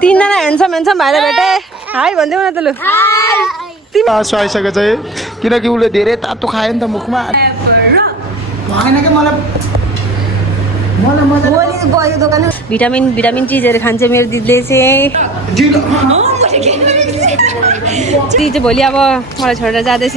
तीनजना ह्यान्डसम भएर भेटे हाई भनिदेऊ न त लु आइसकेको चाहिँ किनकि उसले धेरै तातो खायो नि त मुखमा भएन कि मलाई भिटामिन चिजहरू खान्छ मेरो दिदीले चाहिँ भोलि अब मलाई छोडेर जाँदैछ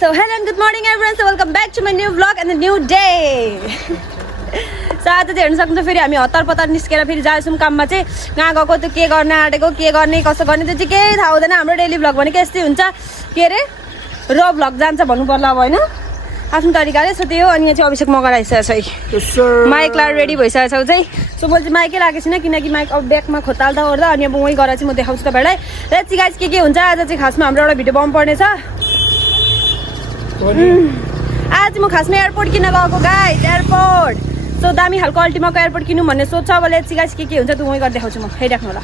So hello and good morning everyone. So welcome back to my new vlog and a new day. So आज चाहिँ हेर्न सक्नुहुन्छ फेरि हामी हतार पतार निस्केर फेरि जान्छौँ काममा चाहिँ कहाँ गएको त्यो के गर्न आँटेको के गर्ने कसो गर्ने त्यो चाहिँ केही थाहा हुँदैन हाम्रो डेली भ्लग भनेको यस्तै हुन्छ के अरे र भ्लग जान्छ भन्नु पर्ला अब होइन आफ्नो तरिकाले सो त्यही हो अनि यहाँ चाहिँ अभिषेक मगर आइसकेको छ माइकलाई रेडी भइसकेको छौ चाहिँ सो मैले चाहिँ माइकै लागेको छैन किनकि माइक अब ब्यागमा खोताल्दा ओर्दा अनि अब वहीँ गएर चाहिँ म देखाउँछु तपाईँलाई र चाहिँ गाइस के हुन्छ आज चाहिँ खासमा हाम्रो एउटा भिडियो बनाउनु पर्ने छ आज म खासमा एयरपोर्ट किन गएको गाइस एयरपोर्ट सो दामी खालको अल्टिमाको एयरपोर्ट किनौँ भन्ने सोच छ अब लेट्स सी गाइस के हुन्छ त्यो वहीँ गरेर देखाउँछु म हेरिराख्नु होला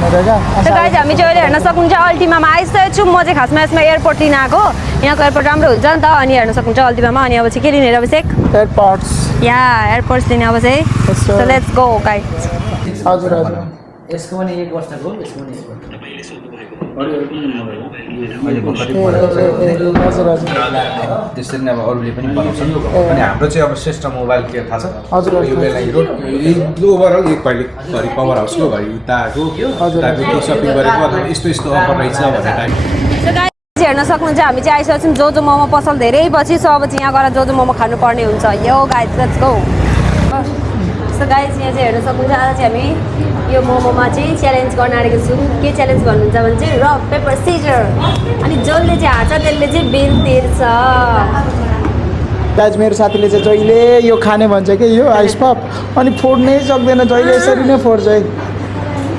गाइज हामी चाहिँ अहिले हेर्न सक्नुहुन्छ अल्टिमामा आइसकेको छु म चाहिँ खासमा यसमा एयरपोर्ट लिन आएको यहाँको एयरपोर्ट राम्रो हुन्छ नि त अनि हेर्न सक्नुहुन्छ अल्टिमामा अनि अब चाहिँ के लिने अभिषेक एयरपोर्ट्स एयरपोर्ट्स लिने अब चाहिँ सो लेट्स गो गाइज हजुर हजुर यसको पनि 1 वर्षको यसको पनि 1 वर्ष त्यसरी नै अब अरूले पनि बनाउँछन् अनि हाम्रो चाहिँ अब श्रेष्ठ मोबाइल के थाहा छ हजुर यो बेला ओभरअल एक घरि पावर हाउसको घरि उताको त्यो सपिङ गरेको अथवा यस्तो यस्तो अफर रहेछ भनेर हेर्न सक्नुहुन्छ हामी चाहिँ आइसकेको छौँ जो मोमो पसल धेरै पछि सो अब चाहिँ यहाँ गएर जो मोमो खानुपर्ने हुन्छ यो guys let's go so guys यहाँ चाहिँ हेर्न सक्नुहुन्छ आज चाहिँ हामी यो मोमोमा चाहिँ च्यालेन्ज गर्न आँटेको छौँ के च्यालेन्ज गर्नुहुन्छ भने चाहिँ रक पेपर सिजर अनि जसले चाहिँ हाल्छ त्यसले चाहिँ बिल तिर्छ गाइज मेरो साथीले चाहिँ जहिले यो खाने भन्छ कि यो आइस पप अनि फोड्नै सक्दैन जहिले यसरी नै फोड्छ है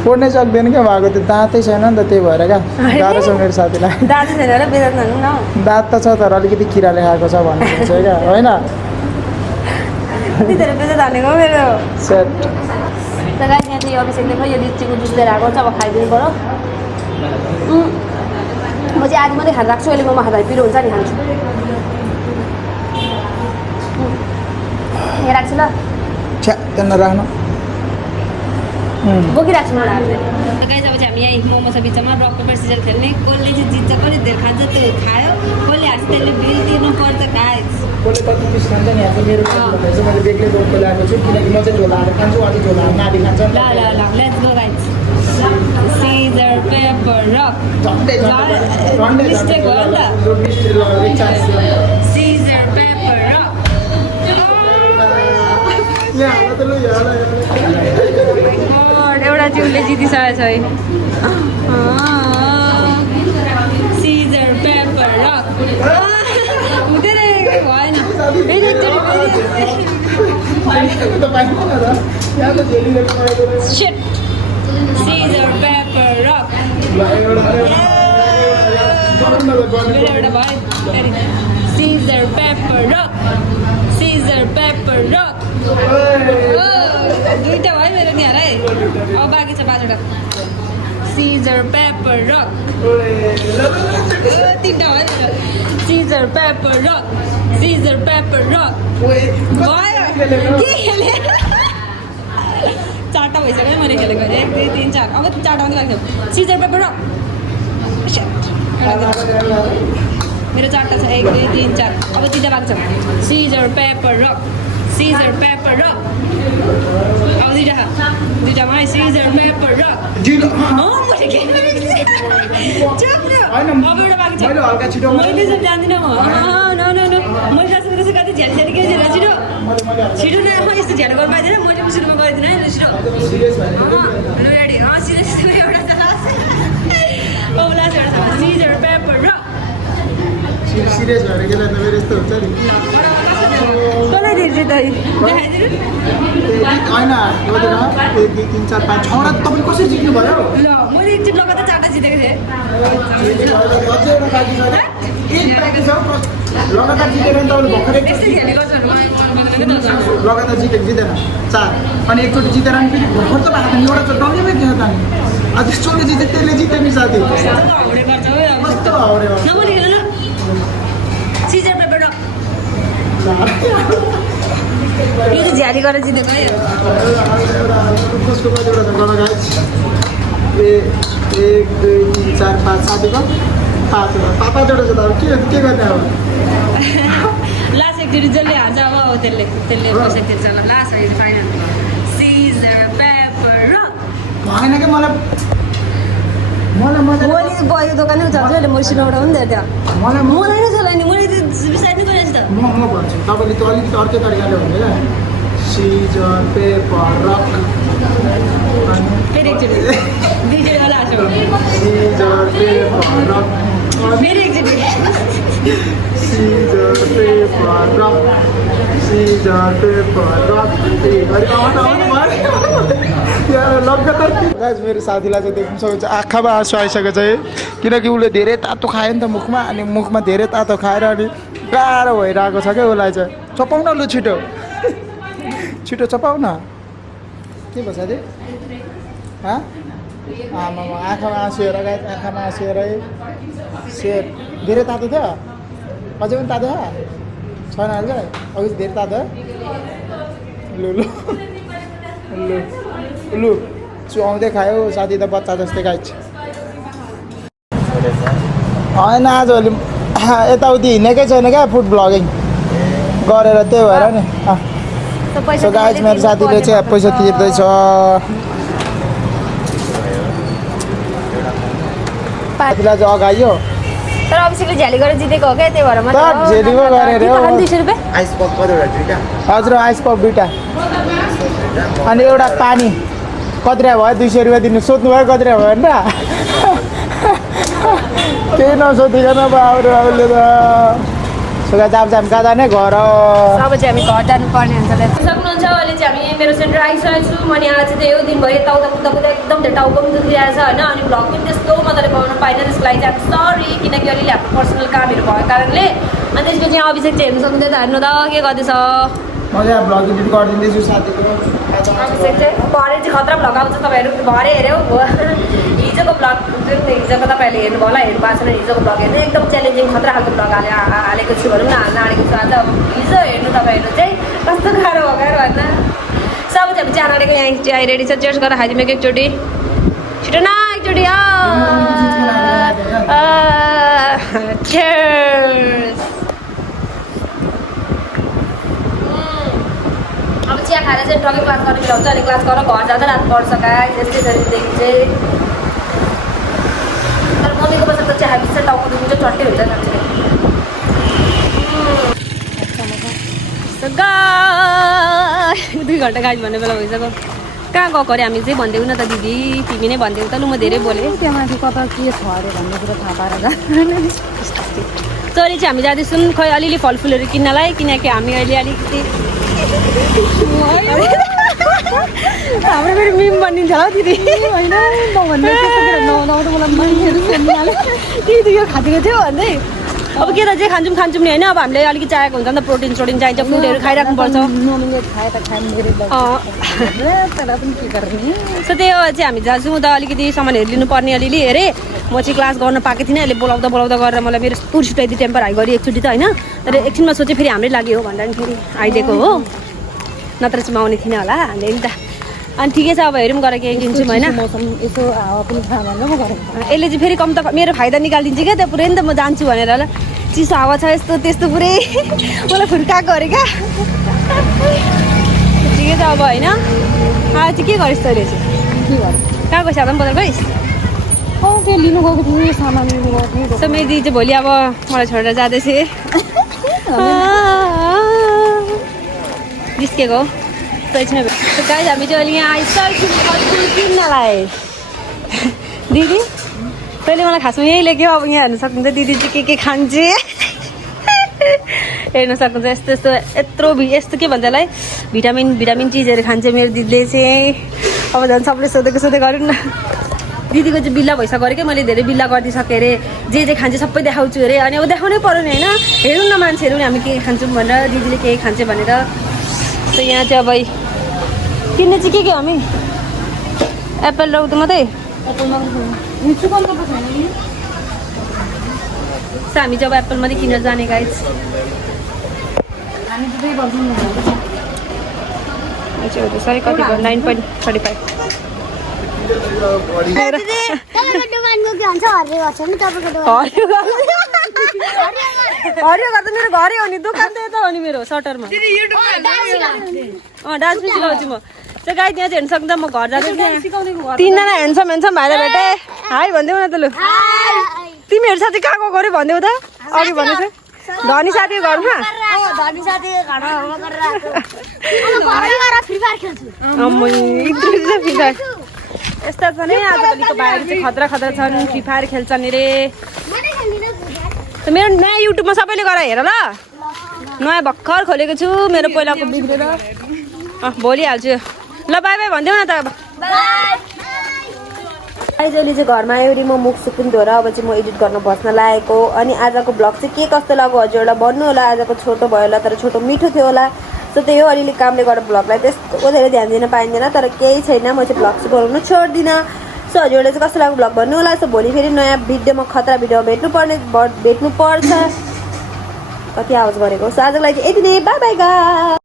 फोड्नै सक्दैन क्या भएको त्यो दाँतै छैन नि त त्यही भएर क्या गाह्रो छ मेरो साथीलाई दाँत छैन र बेदात भन्नु न दाँत त छ तर अलिकति किराले खाएको छ भन्ने हुन्छ क्या होइन तिनीहरू बेदात हानेको मेरो सेट त गाइस यहाँ चाहिँ अभिषेकले खै यो लिचीको जुस लिएर आएको छ अब खाइदिनु पऱ्यो म चाहिँ आज मात्रै खाएर राख्छु अहिले मोमो खाँदा पिरो हुन्छ नि खान्छु यहाँ राख्छु ल छ्या त्यहाँ राख्नु बोकिराख्छु मलाई गाइस अब चाहिँ हामी यहीँ मोमो छ बिचमा रक पेपर सिजर खेल्ने कसले चाहिँ जित्छ कसले धेरै खान्छ त्यो खायो कसले हार्छ त्यसले बिल तिर्नु पर्छ गाइस कसले कति पिस खान्छ नि यहाँ मेरो साथीलाई चाहिँ मैले बेग्लै रोडको ल्याएको छु किनकि म चाहिँ झोला हालेर खान्छु अनि झोला हाल्न आदि खान्छ ल let's go guys scissor paper rock mistake भयो नि त सिजर पेपर रक एउटा जिउले जितिसकेको छ है सिजर पेपर रक हुँदैन भएन सिजर पेपर रक एउटा भयो scissor paper rock scissor paper rock दुईटा भयो मेरो यहाँ है अब बाँकी छ 5 वटा सिजर पेपर रक 3टा भयो scissor paper rock scissor paper rock भयो के खेले 4टा भइसक्यो मैले खेलेको 1 2 3 4 अब 4टा मात्रै लाग्छ सिजर पेपर रक मेरो 4टा छ 1 2 3 4 अब 3टा बाँकी छ scissor paper rock scissor paper rock अब 2टामा है सिजर पेपर रक मैले चाहिँ जान्दिनँ म मैले कति झ्याली के छिटो छिटो न यस्तो झ्याल गर्नु पाइँदैन मैले सुरुमा गरिदिनँ है छिटो रेडी सिरियस एउटा छ लास्ट एउटा सिजर पेपर रक सिरियस भएर गेला त मेरो यस्तो हुन्छ नि कसलाई दिन्छु त होइन 1 2 3 4 5 6 वटा तपाईले कसरी जित्नु भयो ल मैले एकचोटि लगातार 4टा जितेको थिएँ एक प्र्याक्टिस हो लगातार जितेर नि तपाईँले भर्खरै लगातार जितेको जितेन 4 अनि एकचोटि जितेर नि फेरि भर्खर त भएको नि एउटा डल्लै थियो त नि अब जसले जिते त्यसले जिते नि साथी कस्तो हाउरे हो सिजर पेपर र यो चाहिँ झ्याली गरेर जितेको है कसको कतिवटा छ गल गाइस 1 2 3 4 5 साथीको 5वटा छ त अब के गर्ने अब लास्ट एकचोटि जसले हान्छ अब त्यसले पैसा तिर्छ ल लास्ट है फाइनल सिजर पेपर र भएन कि मलाई मैले गएको दोकानै छ अहिले मसिनबाट हो नि त त्यहाँ मलाई नै चलाइ नि मैले बिस्तारै नै गरेको छु त म भन्छु तपाईँले त्यो अलिकति अर्कै तरिकाले भन्नु ल सिजर पेपर रक फेरि एकचोटि दुईचोटि होला हाँस्यो सिजर पेपर रक फेरि एकचोटि scissor paper rock scissor paper rock guys मेरो साथीलाई चाहिँ देख्न सक्नुहुन्छ आँखामा आँसु आइसकेको छ है किनकि उसले धेरै तातो खायो नि त मुखमा अनि मुखमा धेरै तातो खाएर अनि गाह्रो भइरहेको छ क्या उसलाई चाहिँ चपाउन लु छिटो छिटो चपाउन के भयो साथी आमामा आँखामा आँसु हेर गाइस आँखामा आँसु हेर है सेट धेरै तातो थियो अझै पनि तातो छैन अहिले अघि धेरै तातो लु लु लु लु चुहाउँदै खायो साथी त बच्चा जस्तै गाइस होइन आजभोलि यताउति हिँडेकै छैन क्या फुड ब्लगिङ गरेर त्यही भएर नि सो गाइस मेरो साथीले चाहिँ पैसा तिर्दैछ साथीलाई चाहिँ अगाइयो तर अभिषेकले झ्याली गरेर जितेको हो क्या त्यही भएर झेलीमा गरेर हो 200 रुपियाँ हजुर आइस पप 2टा अनि एउटा पानी कतिरा भयो 200 रुपियाँ दिनु सोध्नु भयो कतिरा भयो नि केही नसोधिकन बाबुले त सुगा जाम काँदा नै घर अब चाहिँ हामी घर जानुपर्ने हुन्छ सक्नुहुन्छ अहिले चाहिँ हामी मेरो सेन्टर आइसकेको छु अनि आज चाहिँ यो दिनभरि यताउता कुदा एकदम टाउको पनि दुखिरहेको छ होइन अनि भ्लग पनि त्यस्तो मजाले बनाउनु पाइनँ त्यसको लागि चाहिँ सरी किनकि अलिअलि हाम्रो पर्सनल कामहरू भएको कारणले अनि त्यसपछि यहाँ अभिषेक चाहिँ हेर्नु सक्नुहुँदै त हेर्नु त के गर्दैछ मैले भ्लग एडिट गरिदिँदैछु साथीको अभिषेक चाहिँ भरे चाहिँ खतरा भ्लग आउँछ तपाईँहरू भरे हेऱ्यो हिजोको भ्लग जुन हिजोको तपाईँहरूले हेर्नुभयो होला हेर्नु भएको छैन हिजोको भ्लग हेर्नु एकदम च्यालेन्जिङ खतरा खालको भ्लग हालेको छु भनौँ न हाल्न आँटेको छु आज हिजो हेर्नु तपाईँहरू चाहिँ कस्तो गाह्रो भएर होइन सब चाहिँ चिया नडेको यहाँ चिया रेडी छ चेयर्स गरेर खाइदिउँ एकचोटि छिटो न एकचोटि अब चिया खाएर चाहिँ टक्कै क्लास गर्न मिलाउँछ अनि क्लास गरेर घर जाँदा रात पर्छ गाई त्यस्तै गरिदेखि चाहिँ तर मम्मीको बसेर त चिया खाएपछि टाउको दुख्नु चाहिँ चट्टै हुन्छ नि 2 घन्टा गाई भन्ने बेला भइसक्यो कहाँ गएको अरे हामी चाहिँ भनिदेऊ न त दिदी तिमी नै भनिदेऊ त लु म धेरै बोलेँ त्यहाँ माथि कता के छ अरे भन्ने कुरो थाहा पाएर चोरी चाहिँ हामी जाँदैछौँ खै अलिअलि फलफुलहरू किन्नलाई किनकि हामी अहिले अलिकति हाम्रो फेरि मिम बनिन्छ होला दिदी होइन दिदी यो खाँदिएको थियो भन्दै अब के त चाहिँ खान्छौँ नि होइन अब हामीले अलिकति चाहिएको हुन्छ नि त प्रोटिन चाहिन्छ फुडहरू खाइराख्नुपर्छ सो त्यही हो चाहिँ हामी जान्छौँ त अलिकति सामानहरू लिनुपर्ने अलिअलि हेरेँ म चाहिँ क्लास गर्न पाएको थिइनँ अहिले बोलाउँदा गरेर मलाई मेरो पुर छुट्याइदियो टेम्पर हाई गरी एकचोटि त होइन तर एकछिनमा सोचेँ फेरि हाम्रै लागि हो भनेर फेरि आइदिएको हो नत्र चाहिँ म आउने थिइनँ होला हामीले नि त अनि ठिकै छ अब हेरौँ गरेर केही किन्छौँ होइन यसो हावा पनि थाहा भनेर म गरेको यसले चाहिँ फेरि कम त मेरो फाइदा निकालिदिन्छ क्या त्यो पुरै नि त म जान्छु भनेर होला चिसो हावा छ यस्तो त्यस्तो पुरै मलाई फुर्काएको अरे क्या ठिकै छ अब होइन आज चाहिँ के गरिस् तैँले चाहिँ के गर्नु कहाँ गइस् आदम बजार गइस् त्यो लिनु गएको थिएँ सामान लिनु गएको थिएँ सो मेरो दिदी चाहिँ भोलि अब मलाई छोडेर जाँदैछ निस्केको एकछिन गाइस हामी चाहिँ अहिले यहाँ आइसक्यौँ फलफुल किन्नलाई दिदी तैँले मलाई खासमा यही लेख्यो अब यहाँ हेर्नु सक्नुहुन्छ दिदी चाहिँ के खान्छ हेर्नु सक्नुहुन्छ यस्तो यस्तो के भन्छ यसलाई भिटामिन चिजहरू खान्छ मेरो दिदीले चाहिँ अब झन् सबले सोधेको गरौँ न दिदीको चाहिँ बिल्ला भइसक्यो अरे क्या मैले धेरै बिल्ला गरिदिइसकेँ अरे जे खान्छ सबै देखाउँछु अरे अनि अब देखाउनै पऱ्यो नि होइन हेरौँ न मान्छेहरू नि हामी के खान्छौँ भनेर दिदीले के खान्छ भनेर त यहाँ चाहिँ अब किन्ने चाहिँ के हामी एप्पल र उता मात्रै हामी चाहिँ अब एप्पल मात्रै किनेर जाने गाइज सरी कति भयो 9.35 हरियो घर त मेरो घरै हो नि दोकान त यता हो नि मेरो सटरमा डान्स पनि सिकाउँछु म त्यो गाई त्यहाँ चाहिँ हेर्नु सक्दा म घर जाँदै तिनजना हेन्सम भाइलाई भेटे हाई भनिदेऊ न त लु तिमीहरू साथी कहाँ गएको अरे भनिदेऊ त अघि भनेको धनी साथीको घरमा यस्ता छ नि आजभोलिको भाइहरू चाहिँ खतरा छन् फ्री फायर खेल्छन् अरे मेरो नयाँ युट्युबमा सबैले गएर हेर ल नयाँ भर्खर खोलेको छु मेरो पहिलाको बिग्रेर भोलि हाल्छु ल बाई बाई भनिदेऊ न त अब आइजोली चाहिँ घरमा आयो अरे म मुख सुकुन धोएर अब चाहिँ म एडिट गर्न बस्न लागेको अनि आजको ब्लग चाहिँ के कस्तो लाग्यो हजुरहरूलाई भन्नु होला आजको छोटो भयो होला तर छोटो मिठो थियो होला सो त्यही हो अलिअलि कामले गर्दा ब्लगलाई त्यस्तो धेरै ध्यान दिन पाइँदैन तर केही छैन म चाहिँ ब्लग चाहिँ बनाउनु छोड्दिनँ सो हजुरहरूले चाहिँ कस्तो लाग्यो ब्लग भन्नु होला सो भोलि फेरि नयाँ भिडियोमा खतरा भिडियोमा भेट्नुपर्छ कति आवाज गरेको सो आजको लागि यति नै बाई बाई गा